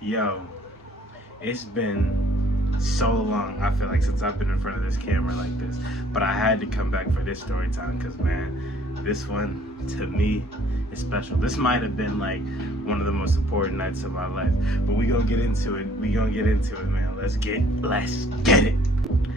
Yo, it's been so long, I feel like, since I've been in front of this camera like this. But I had to come back for this story time because, man, this one, to me, is special. This might have been, like, one of the most important nights of my life. But we gonna get into it. Man. Let's get it.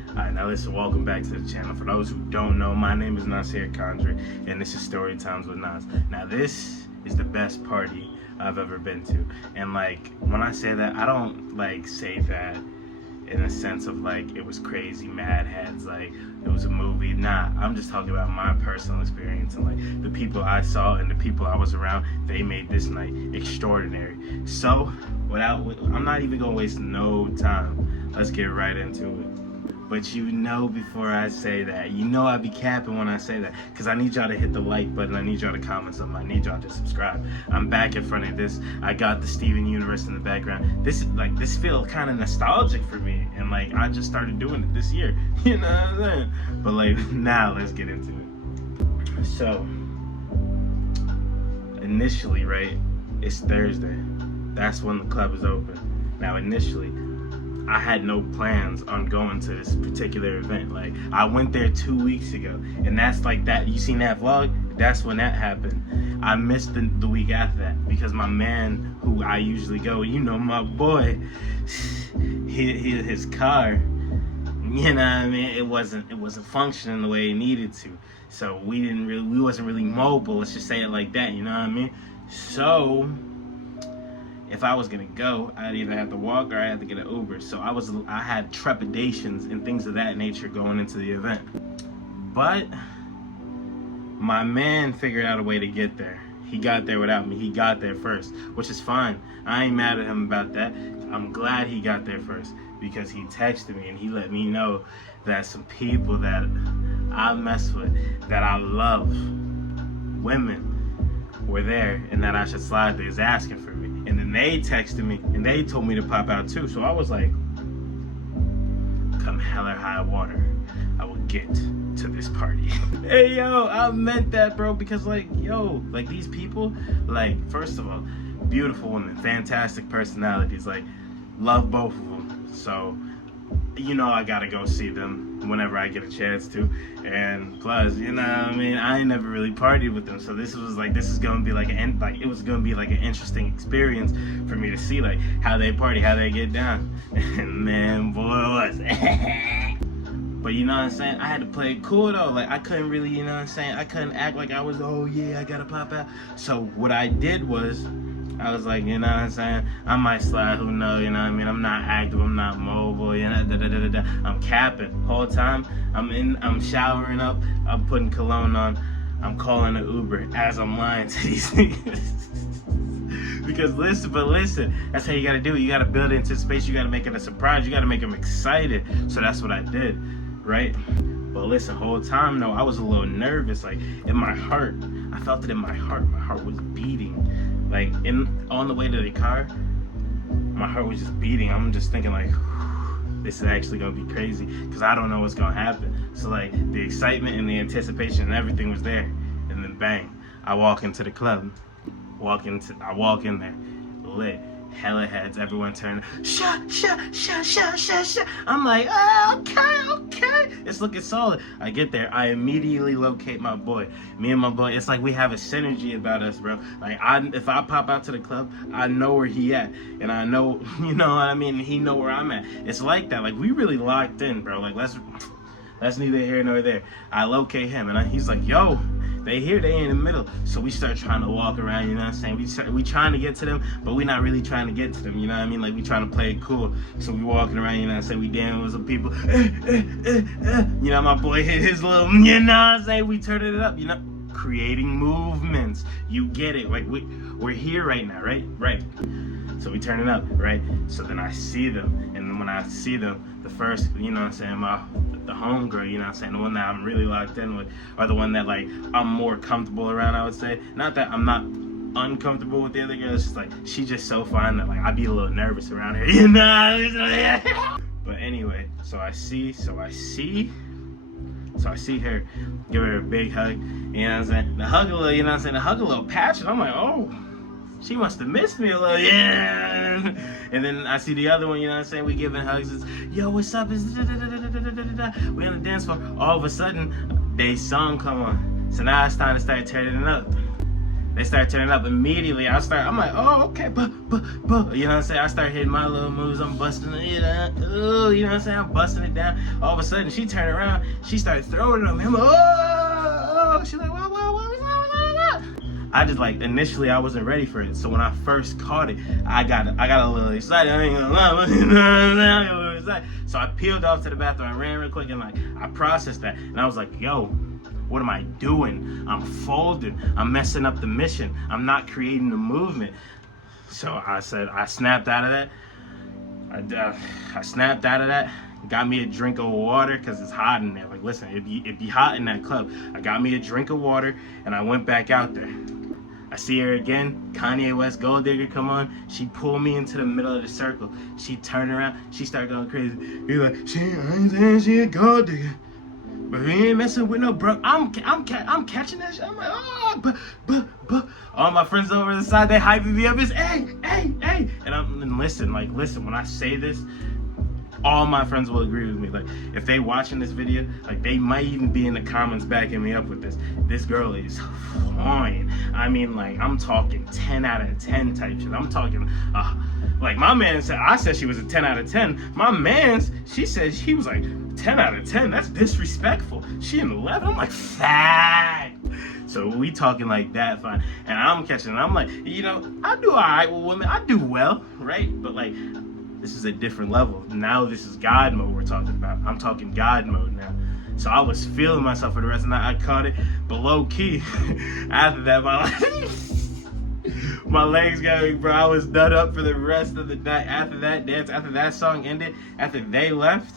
Alright, now listen, welcome back to the channel. For those who don't know, my name is Nasir Khandri, and this is Storytimes with Nas. Now, this is the best party I've ever been to. And like, when I say that, I don't like say that in a sense of like it was crazy mad heads, like it was a movie. Nah, I'm just talking about my personal experience and like the people I saw and the people I was around. They made this night extraordinary. So I'm not even gonna waste no time. Let's get right into it. But you know, before I say that, you know I be capping when I say that, because I need y'all to hit the like button, I need y'all to comment something, I need y'all to subscribe. I'm back in front of this. I got the Steven Universe in the background. This feels kind of nostalgic for me, and like I just started doing it this year. You know what I'm saying? But like, now let's get into it. So initially, right, it's Thursday. That's when the club is open. Now initially, I had no plans on going to this particular event. Like, I went there 2 weeks ago, and that's like that. You seen that vlog? That's when that happened. I missed the week after that because my man, who I usually go, you know, my boy, his car, you know what I mean? It wasn't functioning the way it needed to. So we wasn't really mobile. Let's just say it like that. You know what I mean? So if I was gonna go, I'd either have to walk or I had to get an Uber. So I had trepidations and things of that nature going into the event. But my man figured out a way to get there. He got there without me. He got there first, which is fine. I ain't mad at him about that. I'm glad he got there first because he texted me and he let me know that some people that I mess with, that I love, women, were there and that I should slide. They was asking for me. And then they texted me and they told me to pop out too. So I was like, come hell or high water, I will get to this party. Hey yo, I meant that, bro, because like, yo, like these people, like, first of all, beautiful women, fantastic personalities, like, love both of them. So, you know, I gotta go see them whenever I get a chance to. And plus, you know what I mean, I ain't never really partied with them, so this is gonna be like it was gonna be like an interesting experience for me to see like how they party, how they get down. And man, boy, was but you know what I'm saying, I had to play it cool though. Like, I couldn't really, you know what I'm saying, I couldn't act like I was, oh yeah, I gotta pop out. So what I did was, I was like, you know what I'm saying, I might slide, who knows, you know what I mean, I'm not active, I'm not mobile, you know, I'm capping. Whole time, I'm showering up, I'm putting cologne on, I'm calling an Uber as I'm lying to these niggas. Because listen, that's how you gotta do it. You gotta build anticipation, you gotta make it a surprise, you gotta make them excited. So that's what I did, right? But listen, whole time though, I was a little nervous, like in my heart, I felt it in my heart was beating. Like, on the way to the car, my heart was just beating. I'm just thinking like, this is actually gonna be crazy because I don't know what's gonna happen. So like, the excitement and the anticipation and everything was there. And then bang, I walk into the club. I walk in there, lit, hella heads, everyone turning, shut. I'm like, oh, okay, it's looking solid. I get there, I immediately locate my boy. Me and my boy, it's like we have a synergy about us, bro. Like, if I pop out to the club, I know where he at, and I know, you know what I mean, he know where I'm at. It's like that, like we really locked in, bro. Like, that's neither here nor there. I locate him, and he's like, yo, they here, they in the middle. So we start trying to walk around, you know what I'm saying? We trying to get to them, but we not really trying to get to them, you know what I mean? Like, we trying to play it cool. So we walking around, you know what I'm saying? We dancing with some people. You know, my boy hit his little, you know what I'm saying? We turned it up, you know? Creating movements. You get it. Like, we're here right now, right? Right. So we turn it up, right? So then I see them, and then when I see them, the first, you know what I'm saying, the homegirl, you know what I'm saying, the one that I'm really locked in with, or the one that like I'm more comfortable around, I would say. Not that I'm not uncomfortable with the other girl, it's just like she's just so fine that like I'd be a little nervous around her, you know. But anyway, so I see her, give her a big hug, you know what I'm saying? The hug a little, you know what I'm saying? The hug a little passion. I'm like, oh, She must have missed me a little, yeah. And then I see the other one, you know what I'm saying? We giving hugs. It's, yo, what's up? It's we on the dance floor. All of a sudden, they song come on. So now it's time to start turning it up. They start turning up immediately. I'm like, oh, okay, you know what I'm saying? I start hitting my little moves. I'm busting it, you know what I'm saying? I'm busting it down. All of a sudden, she turned around. She started throwing it on me. I'm like, oh. She's like, what? I just like, initially I wasn't ready for it. So when I first caught it, I got a little excited. I ain't gonna lie. So I peeled off to the bathroom. I ran real quick and like, I processed that. And I was like, yo, what am I doing? I'm folding. I'm messing up the mission. I'm not creating the movement. So I said, I snapped out of that. I snapped out of that. Got me a drink of water because it's hot in there. Like, listen, it'd be hot in that club. I got me a drink of water and I went back out there. I see her again, Kanye West Gold Digger come on. She pulled me into the middle of the circle. She turned around, she started going crazy. He's like, I ain't saying she a gold digger, but we ain't messing with no bro. I'm catching that shit. I'm like, oh, but. All my friends over the side, they hyping me up. It's hey. And listen, when I say this, all my friends will agree with me. Like, if they watching this video, like, they might even be in the comments backing me up with this. This girl is fine. I mean, like, I'm talking 10 out of 10 type shit. I'm talking, like, my man said, I said she was a 10 out of 10. My man's, she said she was like 10 out of 10. That's disrespectful. She an 11. I'm like, fat. So we talking like that, fine. And I'm catching it. I'm like, you know, I do all right with women. I do well, right? But like, this is a different level. Now this is God mode we're talking about. I'm talking God mode now. So I was feeling myself for the rest of the night. I caught it, but low key, after that, my legs got me, bro. I was done up for the rest of the night. After that dance, after that song ended, after they left,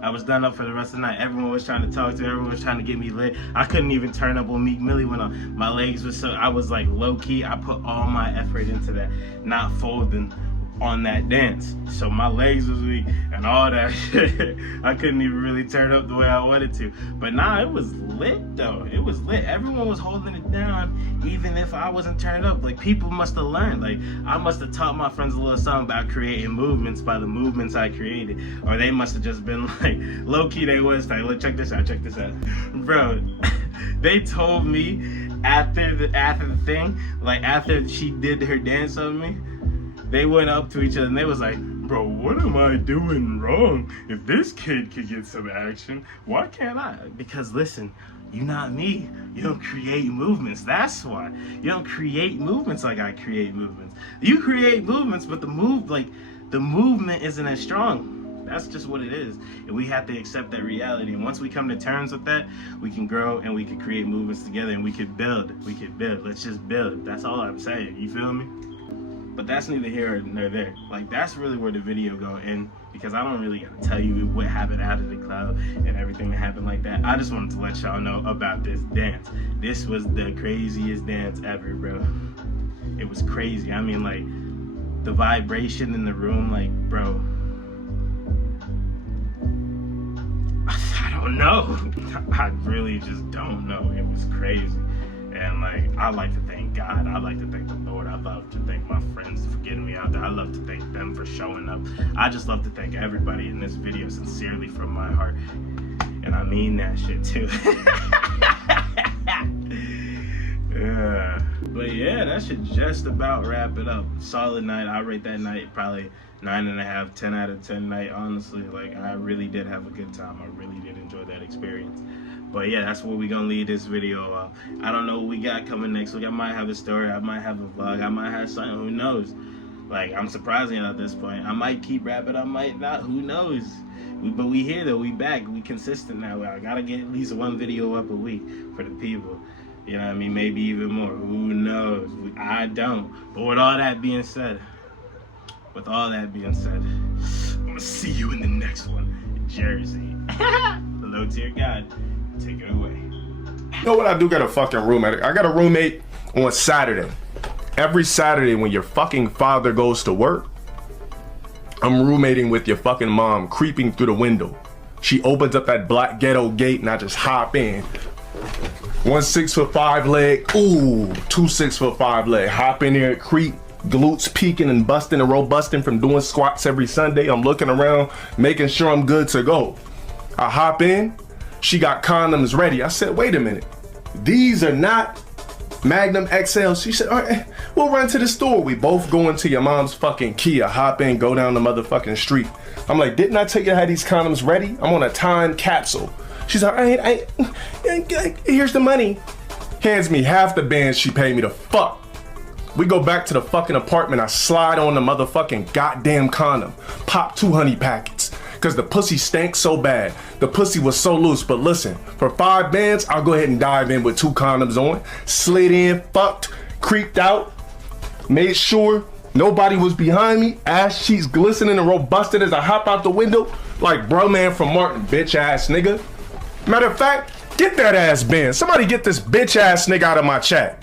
I was done up for the rest of the night. Everyone was trying to talk to me. Everyone was trying to get me lit. I couldn't even turn up when Meek Millie went on. My legs were so, I was like low key. I put all my effort into that, not folding on that dance. So my legs was weak and all that shit. I couldn't even really turn up the way I wanted to. But nah, it was lit though. It was lit. Everyone was holding it down, even if I wasn't turned up. Like, people must have learned. Like, I must have taught my friends a little something about creating movements by the movements I created. Or they must have just been like, low key they was like, look, check this out. Bro, they told me after the thing, like after she did her dance on me, they went up to each other and they was like, bro, what am I doing wrong? If this kid could get some action, why can't I? Because listen, you not me. You don't create movements. That's why. You don't create movements like I create movements. You create movements, but the movement isn't as strong. That's just what it is. And we have to accept that reality. And once we come to terms with that, we can grow and we can create movements together and we can build. Let's just build. That's all I'm saying. You feel me? But that's neither here nor there. Like, that's really where the video go in, because I don't really gotta tell you what happened after the club and everything that happened like that. I just wanted to let y'all know about this dance. This was the craziest dance ever, bro. It was crazy. I mean, like, the vibration in the room, like, bro, I don't know. I really just don't know. It was crazy. And like, I like to thank God. I like to thank the Lord. I love to thank my friends for getting me out there. I love to thank them for showing up. I just love to thank everybody in this video sincerely from my heart. And I mean that shit too. But yeah, that should just about wrap it up. Solid night. I rate that night probably 9.5, 10 out of 10 night, honestly. Like, I really did have a good time. I really did enjoy that experience. But yeah, that's where we gonna leave this video off. I don't know what we got coming next week. I might have a story, I might have a vlog, I might have something, who knows? Like, I'm surprising at this point. I might keep rapping, I might not, who knows? But we here though, we back, we consistent now. I gotta get at least one video up a week for the people. You know what I mean? Maybe even more, who knows? I don't. But with all that being said, I'm gonna see you in the next one. Jersey. Hello to your God. Take it away. You know what? I do got a fucking roommate. I got a roommate on Saturday. Every Saturday when your fucking father goes to work, I'm roommating with your fucking mom, creeping through the window. She opens up that black ghetto gate and I just hop in. 1 6'5" leg. Ooh, 2 6'5" leg. Hop in there, creep, glutes peeking and busting and robusting from doing squats every Sunday. I'm looking around, making sure I'm good to go. I hop in, she got condoms ready. I said, wait a minute, these are not Magnum XL. She said, all right, we'll run to the store. We both go into your mom's fucking Kia, hop in, go down the motherfucking street. I'm like, didn't I tell you I had these condoms ready? I'm on a time capsule. She's like, here's the money. Hands me half the band she paid me to fuck. We go back to the fucking apartment. I slide on the motherfucking goddamn condom. Pop 2 honey packets. Cause the pussy stank so bad. The pussy was so loose. But listen, for 5 bands, I'll go ahead and dive in with 2 condoms on. Slid in, fucked, creeped out. Made sure nobody was behind me. Ass cheeks glistening and robusted as I hop out the window. Like bro man from Martin, bitch ass nigga. Matter of fact, get that ass band. Somebody get this bitch ass nigga out of my chat.